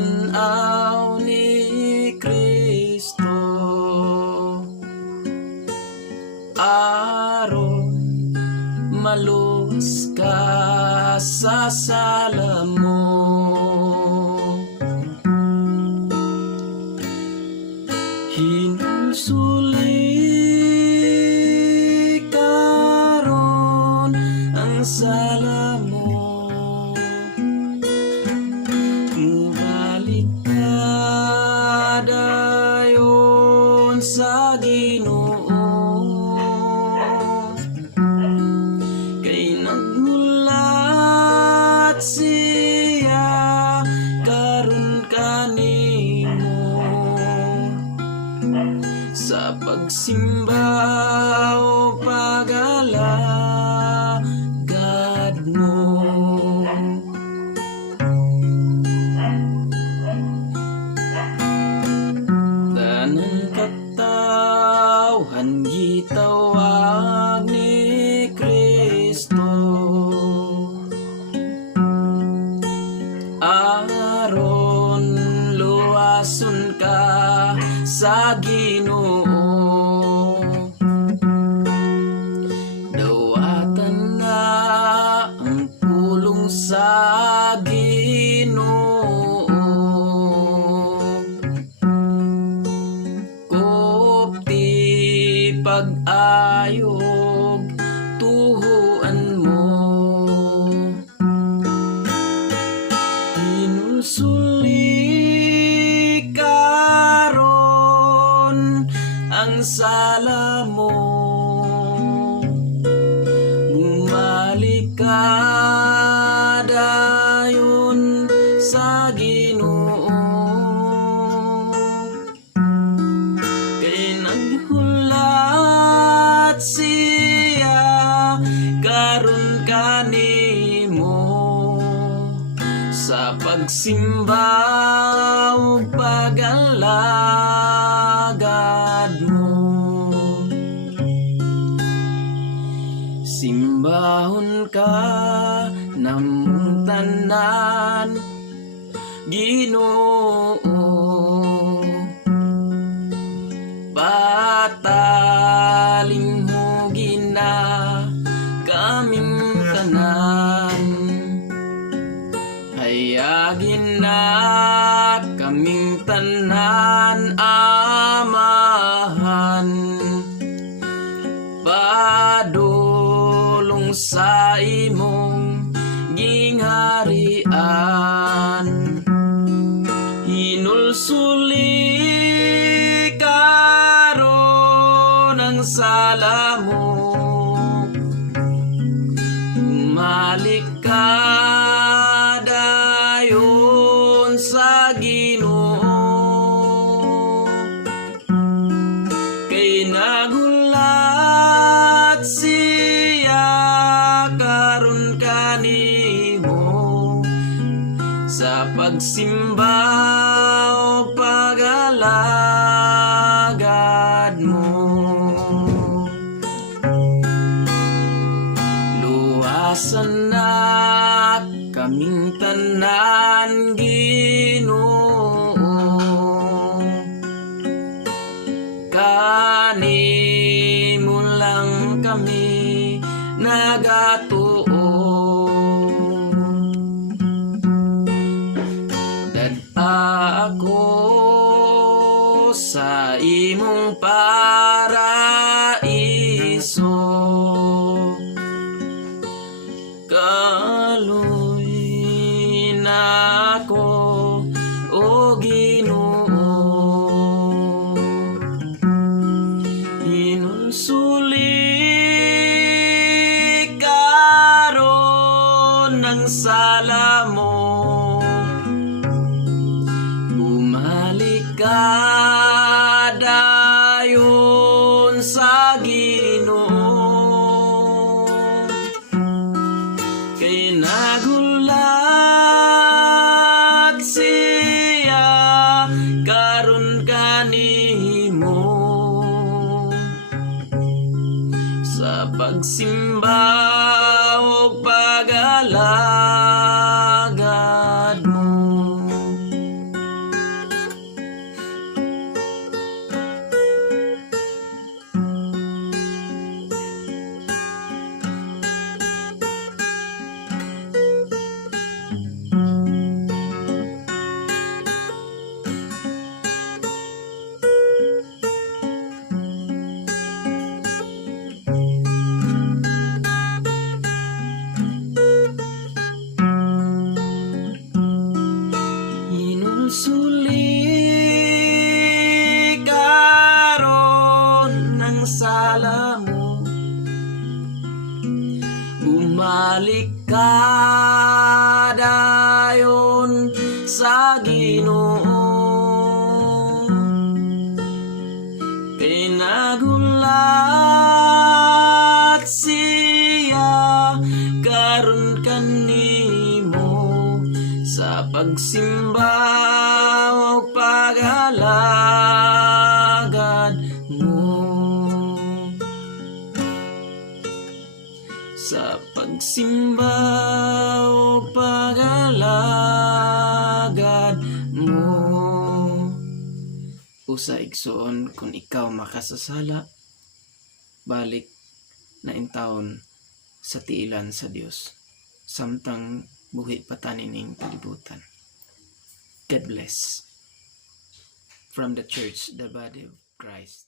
tan-aw ni Kristo, aron maluwas ka sa sala mo. Hinulsuli karon ang sala mo, bumalik ka dayon sa Ginoo, kay naghulat siya karon kanimo sa pagsimba o pag-alagad mo. Tanan katawhan gitawag ni Kristo, aron luwason ka sa Ginoo. Dawatan na ang pulong sa Ginoo, kopti pag-ayog tuhuan mo. Hinulsuli karon ang sala mo, bumalik ka dayon sa Ginoo, kay naghulat siya karon kanimo sa pagsimba o pag-alagad mo. Simbahon ka namong tanan, Ginoo, pataling mo gina kaming tanan, hayagin na kaming tanan amahan, padulong sa imong gingharian. Hinulsuli karon ang sala mo, bumalik ka dayon sa Ginoo, kay nagulat siya karon kanimo sa pagsimba o pag-alagad mo. Luwasan na kaming tanan, Ginoo, kanimo lang kami nagatuo. Dad-a ako sa imong paraiso, kaluy na ako o Ginoo. Hinulsuli karon ang sala mo, bumalik ka dayon suli karon ng sala mo, bumalik ka dayon sa Ginoo. Kay nagulat siya karon kanimo sa pagsimba o pag-alagad mo, sa pagsimba o pag-alagad mo. Usa igsoon, kung ikaw makasasala, balik na intawon sa tiilan sa Dios, samtang buhi patanining palibutan. God bless. From the church, the body of Christ.